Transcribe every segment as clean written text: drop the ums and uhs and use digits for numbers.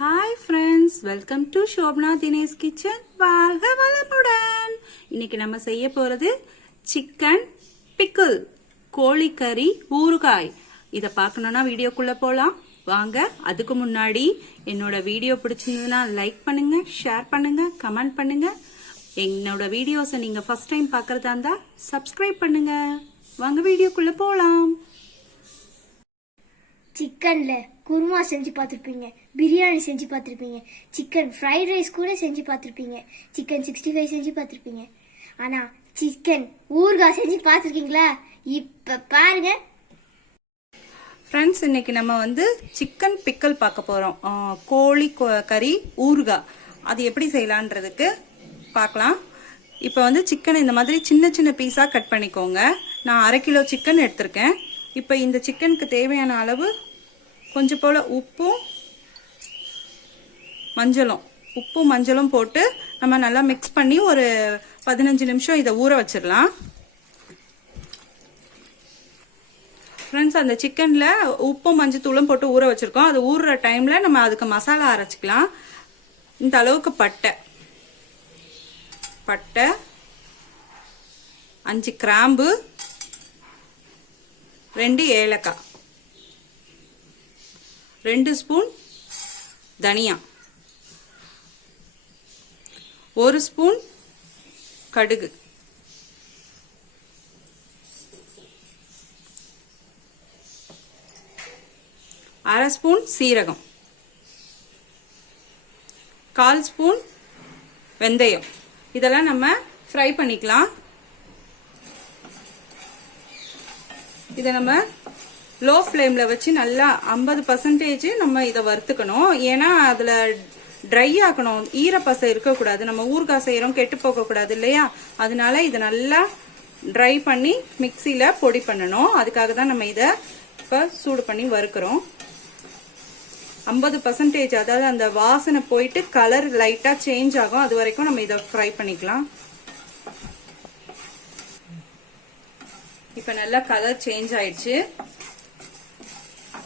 Hi friends, welcome to Shobna Dinesh Kitchen. வாழ்க வளமுடன். இன்னைக்கு நம்ம செய்ய போறது சிக்கன் பிக்கிள், கோழிக்கறி ஊறுகாய். இத பார்க்கணும்னா வீடியோக்குள்ள போலாம் வாங்க. அதுக்கு முன்னாடி என்னோட வீடியோ பிடிச்சிருந்ததுன்னா லைக் பண்ணுங்க, ஷேர் பண்ணுங்க, கமெண்ட் பண்ணுங்க. என்னோட வீடியோஸை நீங்க ஃபர்ஸ்ட் டைம் பார்க்கறதா இருந்தா சப்ஸ்கிரைப் பண்ணுங்க. வாங்க வீடியோக்குள்ள போலாம். சிக்கன்ல குருமா செஞ்சு பார்த்துருப்பீங்க, பிரியாணி செஞ்சு பார்த்துருப்பீங்க, சிக்கன் ஃப்ரைட் ரைஸ் கூட செஞ்சு பார்த்துருப்பீங்க, சிக்கன் 65 செஞ்சு பார்த்துருப்பீங்க. ஆனா சிக்கன் ஊறுகாய் செஞ்சு பார்த்துருக்கீங்களா? இப்ப பாருங்க ஃப்ரெண்ட்ஸ், இன்னைக்கு நம்ம சிக்கன் பிக்கல் பார்க்க போறோம். கோழி கறி ஊறுகாய் அது எப்படி செய்யலான்றதுக்கு பார்க்கலாம். இப்போ சிக்கன் இந்த மாதிரி சின்ன சின்ன பீஸாக கட் பண்ணிக்கோங்க. நான் 1/2 கிலோ சிக்கன் எடுத்திருக்கேன். இப்போ இந்த சிக்கனுக்கு தேவையான அளவு கொஞ்சம் போல் உப்பும் மஞ்சளும் போட்டு நம்ம நல்லா மிக்ஸ் பண்ணி ஒரு 15 நிமிஷம் இதை ஊற வச்சிடலாம். ஃப்ரெண்ட்ஸ், அந்த சிக்கனில் உப்பும் மஞ்சத்தூளும் போட்டு ஊற வச்சிருக்கோம். அது ஊறுற டைமில் நம்ம அதுக்கு மசாலா அரைச்சிக்கலாம். இந்த அளவுக்கு பட்டை 5 கிராம்பு, 2 ஏலக்காய், 2 ஸ்பூன் தனியா, 1 ஸ்பூன் கடுகு, 1/2 ஸ்பூன் சீரகம், 1/4 ஸ்பூன் வெந்தயம். இதெல்லாம் நம்ம ஃப்ரை பண்ணிக்கலாம். இதை நம்ம லோ ஃப்ளேமில் வச்சு நல்லா 50% நம்ம இதை வறுத்துக்கணும். ஏன்னா அதில் ட்ரை ஆக்கணும், ஈரப்பசை இருக்கக்கூடாது. நம்ம ஊறுகாய் செய்கிறோம், கெட்டு போகக்கூடாது இல்லையா? அதனால இதை நல்லா ட்ரை பண்ணி மிக்சியில் பொடி பண்ணணும். அதுக்காக தான் நம்ம இதை இப்போ சூடு பண்ணி வறுக்கிறோம். 50%, அதாவது அந்த வாசனை போயிட்டு கலர் லைட்டாக சேஞ்ச் ஆகும். அது வரைக்கும் நம்ம இதை ஃப்ரை பண்ணிக்கலாம். இப்போ நல்லா கலர் சேஞ்ச் ஆயிடுச்சு.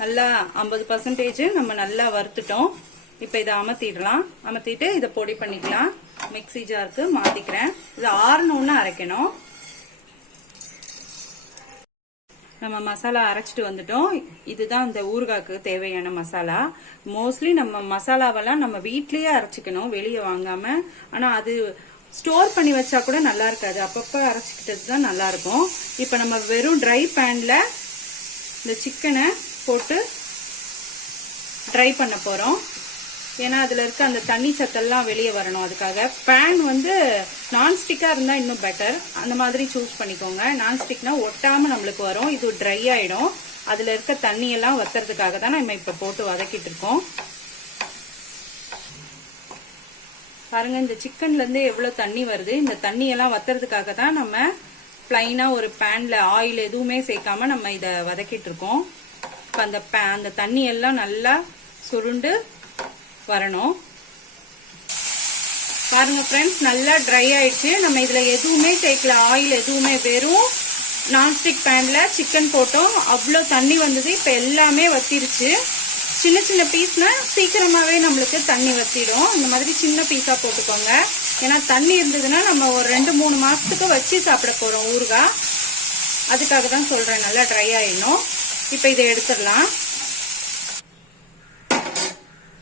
நல்லா 50% நம்ம நல்லா வறுத்துட்டோம். இப்போ இதை அமர்த்திட்டு இதை பொடி பண்ணிக்கலாம். மிக்ஸி ஜாருக்கு மாத்திக்கிறேன். இது ஆறணும்னு அரைக்கணும். நம்ம மசாலா அரைச்சிட்டு வந்துட்டோம். இதுதான் இந்த ஊறுகாய்க்கு தேவையான மசாலா. மோஸ்ட்லி நம்ம மசாலாவெல்லாம் நம்ம வீட்லயே அரைச்சிக்கணும், வெளியே வாங்காம. ஆனா அது ஸ்டோர் பண்ணி வச்சா கூட நல்லா இருக்காது. அப்பப்ப அரைச்சிக்கிட்டது தான் நல்லா இருக்கும். இப்ப நம்ம வெறும் ட்ரை பேன்ல இந்த சிக்கனை போட்டு ட்ரை பண்ண போறோம். ஏன்னா அதுல இருக்க அந்த தண்ணி சத்தெல்லாம் வெளியே வரணும். அதுக்காக பேன் நான்ஸ்டிக்கா இருந்தா இன்னும் பெட்டர். அந்த மாதிரி சூஸ் பண்ணிக்கோங்க. நான்ஸ்டிக்னா ஒட்டாம நம்மளுக்கு வரும். இது ட்ரை ஆயிடும். அதுல இருக்க தண்ணி எல்லாம் வத்துறதுக்காக தான் நம்ம இப்ப போட்டு வதக்கிட்டு இருக்கோம். பாருங்க, இந்த சிக்கன்ல இருந்து எவ்வளவு தண்ணி வருது. இந்த தண்ணி எல்லாம் வத்துறதுக்காக தான் நம்ம பிளைனா ஒரு பேன்ல ஆயில் எதுவுமே சேர்க்காம நம்ம இதை வதக்கிட்டு இருக்கோம். இப்ப அந்த தண்ணி எல்லாம் நல்லா சுருண்டு வரணும். பாருங்க ஃப்ரெண்ட்ஸ், நல்லா ட்ரை ஆயிடுச்சு. நம்ம இதுல எதுவுமே சேர்க்கல, ஆயில் எதுவுமே, வெறும் நான்ஸ்டிக் பேன்ல சிக்கன் போட்டோம். அவ்வளோ தண்ணி வந்தது. இப்ப எல்லாமே வத்திருச்சு. சின்ன சின்ன பீஸ்னா சீக்கிரமாவே நம்மளுக்கு தண்ணி வத்திடும். இந்த மாதிரி சின்ன பீஸா போட்டுக்கோங்க. ஏன்னா தண்ணி இருந்ததுன்னா நம்ம ஒரு 2-3 மாசத்துக்கு வச்சு சாப்பிட போறோம் ஊறுகாய். அதுக்காக தான் சொல்றேன், நல்லா ட்ரை ஆயிடணும். இப்ப இதை எடுத்துடலாம்.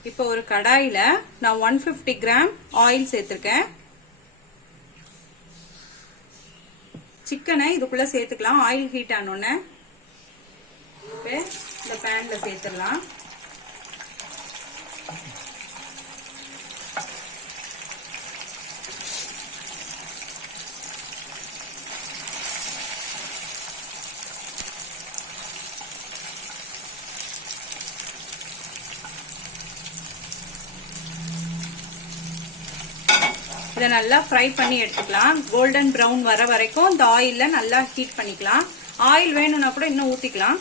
இப்ப ஒரு கடாயில நான் 150 கிராம் ஆயில் சேர்த்திருக்கேன். சிக்கனை இதுக்குள்ள சேர்த்துக்கலாம். ஆயில் ஹீட் ஆனோன்னு இந்த பேன்ல சேர்த்துடலாம். இதை நல்லா ஃப்ரை பண்ணி எடுத்துக்கலாம். கோல்டன் ப்ரௌன் வர வரைக்கும் இந்த ஆயில்ல நல்லா ஹீட் பண்ணிக்கலாம். ஆயில் வேணும்னா கூட இன்னும் ஊத்திக்கலாம்.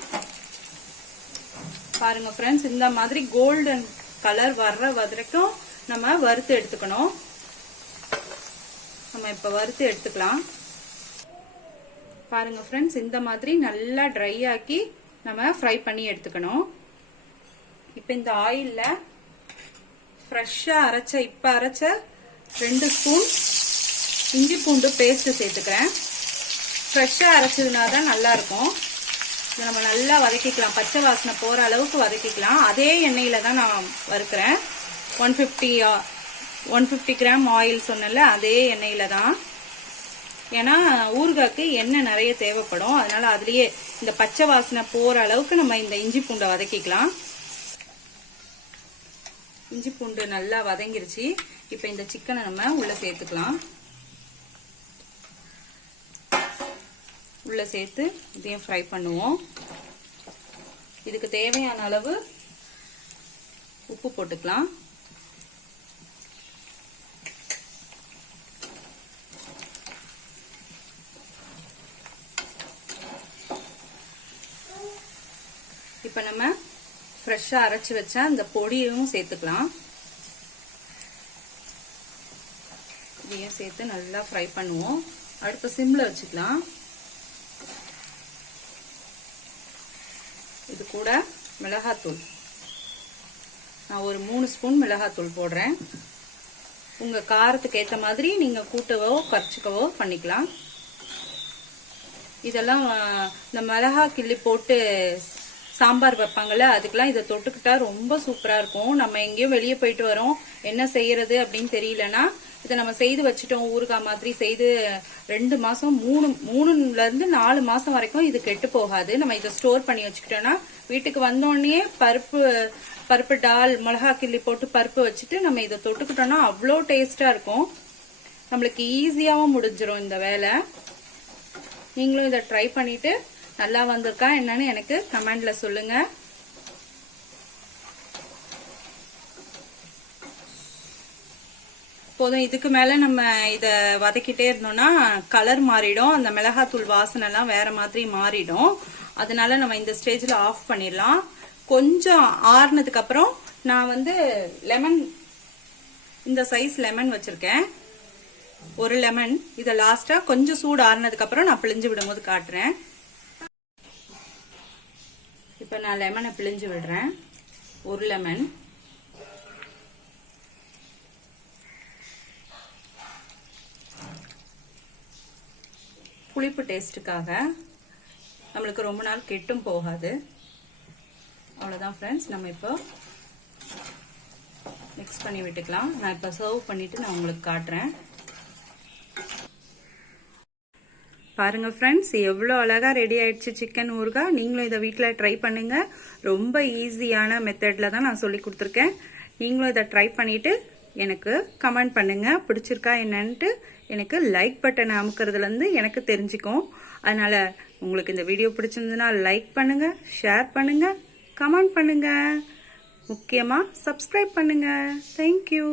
பாருங்க ஃப்ரெண்ட்ஸ், இந்த மாதிரி கோல்டன் கலர் வர்ற வரைக்கும் நம்ம வறுத்து எடுத்துக்கணும். நம்ம இப்ப வறுத்து எடுத்துக்கலாம். பாருங்க ஃப்ரெண்ட்ஸ், இந்த மாதிரி நல்லா ட்ரை ஆக்கி நம்ம ஃப்ரை பண்ணி எடுத்துக்கணும். இப்ப இந்த ஆயில்ல ஃப்ரெஷ்ஷாக இப்போ அரைச்ச 2 ஸ்பூன் இஞ்சி பூண்டு பேஸ்ட் சேர்த்துக்கிறேன். ஃப்ரெஷ்ஷாக அரைச்சதுனா தான் நல்லாயிருக்கும். இதை நம்ம நல்லா வதக்கிக்கலாம், பச்சை வாசனை போகிற அளவுக்கு வதக்கிக்கலாம். அதே எண்ணெயில் தான் நான் வறுக்கிறேன். 150 கிராம் ஆயில் சொன்னல, அதே எண்ணெயில் தான். ஏன்னா ஊறுகாய்க்கு எண்ணெய் நிறைய தேவைப்படும், அதனால அதுலேயே இந்த பச்சை வாசனை போகிற அளவுக்கு நம்ம இந்த இஞ்சி பூண்டை வதக்கிக்கலாம். இஞ்சி பூண்டு நல்லா வதங்கிருச்சு. இப்போ இந்த சிக்கனை நம்ம உள்ள சேர்த்துக்கலாம். உள்ள சேர்த்து இதையும் ஃப்ரை பண்ணுவோம். இதுக்கு தேவையான அளவு உப்பு போட்டுக்கலாம். இப்போ நம்ம ஃப்ரெஷ்ஷாக அரைச்சி வச்ச அந்த பொடியும் சேர்த்துக்கலாம். இதையும் சேர்த்து நல்லா ஃப்ரை பண்ணுவோம். அடுப்பு சிம்ல வச்சுக்கலாம். இது கூட மிளகாத்தூள், நான் ஒரு 3 ஸ்பூன் மிளகாத்தூள் போடுறேன். உங்கள் காரத்துக்கு ஏற்ற மாதிரி நீங்கள் கூட்டவோ குறைச்சிக்கவோ பண்ணிக்கலாம். இதெல்லாம் இந்த மிளகா கிள்ளி போட்டு சாம்பார் வைப்பாங்கல்ல, அதுக்கெல்லாம் இதை தொட்டுக்கிட்டா ரொம்ப சூப்பராக இருக்கும். நம்ம எங்கேயோ வெளியே போயிட்டு வரோம், என்ன செய்யறது அப்படின்னு தெரியலன்னா இதை நம்ம செய்து வச்சுட்டோம். ஊறுகாய் மாதிரி செய்து 2 மாதம் 3லேருந்து 4 மாதம் வரைக்கும் இது கெட்டு போகாது. நம்ம இதை ஸ்டோர் பண்ணி வச்சுக்கிட்டோம்னா வீட்டுக்கு வந்தோடனே பருப்பு டால் மிளகா கிள்ளி போட்டு பருப்பு வச்சுட்டு நம்ம இதை தொட்டுக்கிட்டோம்னா அவ்வளோ டேஸ்டாக இருக்கும். நம்மளுக்கு ஈஸியாகவும் முடிஞ்சிடும் இந்த வேலை. நீங்களும் இதை ட்ரை பண்ணிட்டு நல்லா வந்திருக்கா என்னன்னு எனக்கு கமெண்ட்ல சொல்லுங்க. போதும், இதுக்கு மேல நம்ம இத வதக்கிட்டே இருந்தோம்னா கலர் மாறிடும், அந்த மிளகாத்தூள் வாசனை எல்லாம் வேற மாதிரி மாறிடும். அதனால நம்ம இந்த ஸ்டேஜ்ல ஆஃப் பண்ணிடலாம். கொஞ்சம் ஆறுனதுக்கு அப்புறம் நான் வந்து லெமன், இந்த சைஸ் லெமன் வச்சிருக்கேன், ஒரு லெமன். இதை லாஸ்டா கொஞ்சம் சூடு ஆறுனதுக்கு அப்புறம் நான் பிழிஞ்சு விடும்போது காட்டுறேன். இப்ப நான் லெமனை பிழிஞ்சு விடுறேன். ஒரு லெமன். புளிப்பு டேஸ்ட்டுக்காக, நம்மளுக்கு ரொம்ப நாள் கெட்டும் போகாது. அவ்வளோதான் ஃப்ரெண்ட்ஸ், நம்ம இப்போ மிக்ஸ் பண்ணி விட்டுக்கலாம். நான் இப்போ சர்வ் பண்ணிட்டு நான் உங்களுக்கு காட்டுறேன். பாருங்க ஃப்ரெண்ட்ஸ், எவ்வளோ அழகா ரெடி ஆயிடுச்சு சிக்கன் ஊறுகாய். நீங்களும் இதை வீட்டில் ட்ரை பண்ணுங்க. ரொம்ப ஈஸியான மெத்தட்ல தான் நான் சொல்லி கொடுத்துருக்கேன். நீங்களும் இதை ட்ரை பண்ணிட்டு எனக்கு கமெண்ட் பண்ணுங்க, பிடிச்சிருக்கா என்னன்ட்டு. எனக்கு லைக் பட்டனை அமுக்கிறதுலேருந்து எனக்கு தெரிஞ்சுக்கும். அதனால உங்களுக்கு இந்த வீடியோ பிடிச்சிருந்ததுன்னா லைக் பண்ணுங்க, ஷேர் பண்ணுங்க, கமெண்ட் பண்ணுங்க, முக்கியமாக சப்ஸ்கிரைப் பண்ணுங்க. தேங்க்யூ.